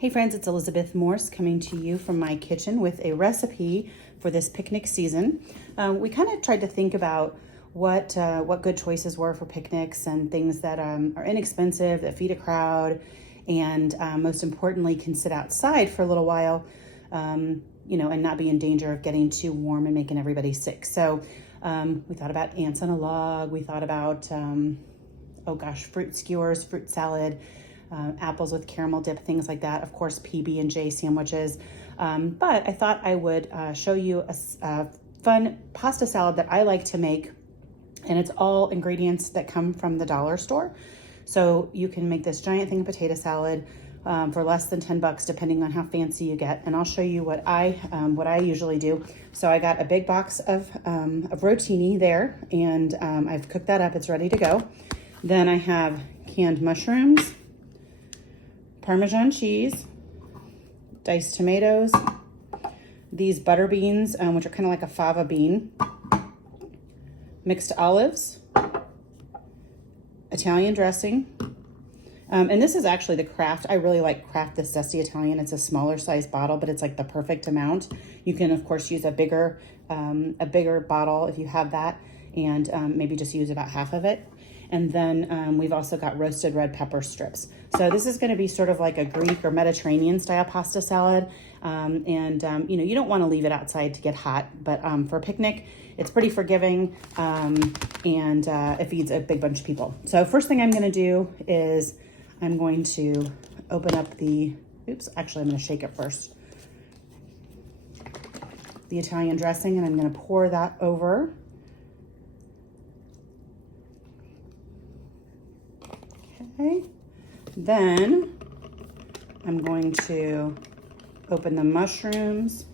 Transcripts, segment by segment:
Hey friends, it's Elizabeth Morse coming to you from my kitchen with a recipe for this picnic season. We kind of tried to think about what good choices were for picnics and things that are inexpensive, that feed a crowd, and most importantly can sit outside for a little while, and not be in danger of getting too warm and making everybody sick. So we thought about ants on a log. We thought about, fruit skewers, fruit salad, apples with caramel dip, things like that. Of course, PB&J sandwiches. But I thought I would show you a fun pasta salad that I like to make. And it's all ingredients that come from the dollar store. So you can make this giant thing of potato salad for less than 10 bucks, depending on how fancy you get. And I'll show you what I usually do. So I got a big box of rotini there, and I've cooked that up. It's ready to go. Then I have canned mushrooms, Parmesan cheese, diced tomatoes, these butter beans, which are kind of like a fava bean, mixed olives, Italian dressing, and this is actually the Kraft. I really like Kraft, this Zesty Italian. It's a smaller size bottle, but it's like the perfect amount. You can, of course, use a bigger bottle if you have that, and maybe just use about half of it. And then we've also got roasted red pepper strips. So this is going to be sort of like a Greek or Mediterranean style pasta salad. You don't want to leave it outside to get hot, but for a picnic, it's pretty forgiving, and it feeds a big bunch of people. So first thing I'm going to do is I'm going to open up I'm going to shake it first. The Italian dressing, and I'm going to pour that over. Okay, then I'm going to open the mushrooms.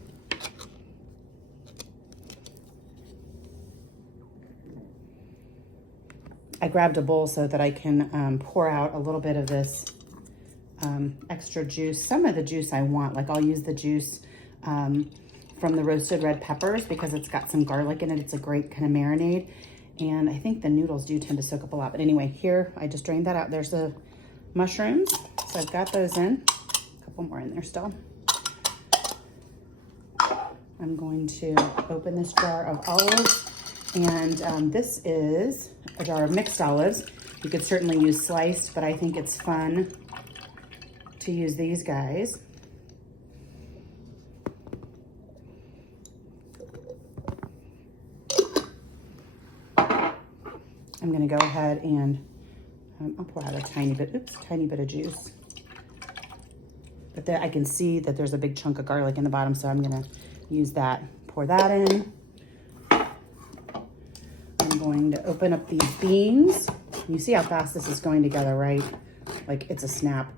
I grabbed a bowl so that I can pour out a little bit of this extra juice. Some of the juice I want, like I'll use the juice from the roasted red peppers because it's got some garlic in it. It's a great kind of marinade. And I think the noodles do tend to soak up a lot. But anyway, here, I just drained that out. There's the mushrooms. So I've got those in. A couple more in there still. I'm going to open this jar of olives. And this is a jar of mixed olives. You could certainly use sliced, but I think it's fun to use these guys. I'm going to go ahead and I'll pour out a tiny bit of juice. But there I can see that there's a big chunk of garlic in the bottom, so I'm going to use that. Pour that in. I'm going to open up these beans. You see how fast this is going together, right? Like it's a snap.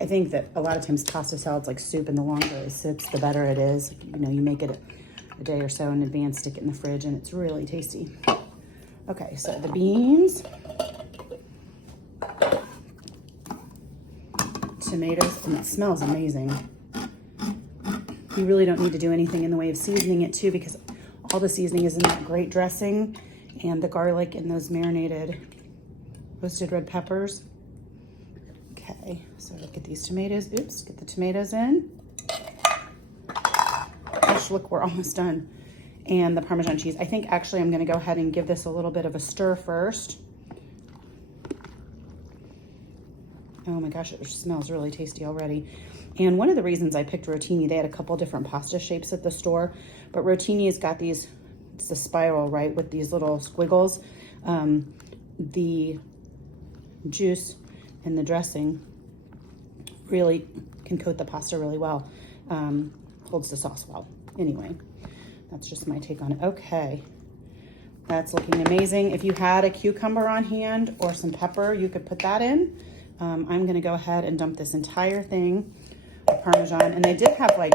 I think that a lot of times pasta salad's like soup, and the longer it sits, the better it is. You make it a day or so in advance, stick it in the fridge, and it's really tasty. Okay, so the beans, tomatoes, and it smells amazing. You really don't need to do anything in the way of seasoning it too, because all the seasoning is in that great dressing and the garlic and those marinated roasted red peppers. Okay, so get these tomatoes, get the tomatoes in. Gosh, look, we're almost done. And the Parmesan cheese. I think actually I'm going to go ahead and give this a little bit of a stir first. Oh my gosh, it smells really tasty already. And one of the reasons I picked rotini, they had a couple different pasta shapes at the store, but rotini has got these, it's the spiral, right, with these little squiggles. The juice and the dressing really can coat the pasta really well, holds the sauce well. Anyway. That's just my take on it. Okay, that's looking amazing. If you had a cucumber on hand or some pepper, you could put that in. I'm gonna go ahead and dump this entire thing of Parmesan. And they did have like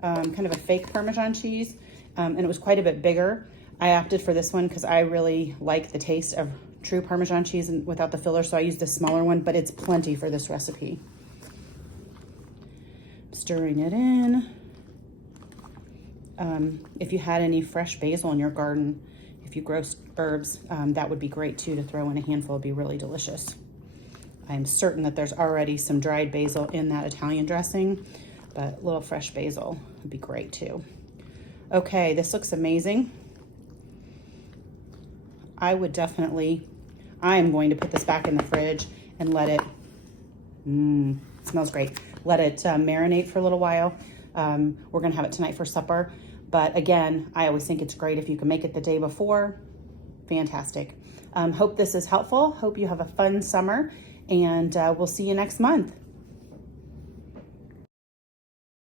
kind of a fake Parmesan cheese, and it was quite a bit bigger. I opted for this one because I really like the taste of true Parmesan cheese and without the filler, so I used a smaller one, but it's plenty for this recipe. Stirring it in. If you had any fresh basil in your garden, if you grow herbs, that would be great too to throw in a handful. It'd be really delicious. I'm certain that there's already some dried basil in that Italian dressing, but a little fresh basil would be great too. Okay, this looks amazing. I am going to put this back in the fridge and let it, it smells great. Let it marinate for a little while. We're gonna have it tonight for supper. But again, I always think it's great if you can make it the day before. Fantastic. Hope this is helpful. Hope you have a fun summer, and we'll see you next month.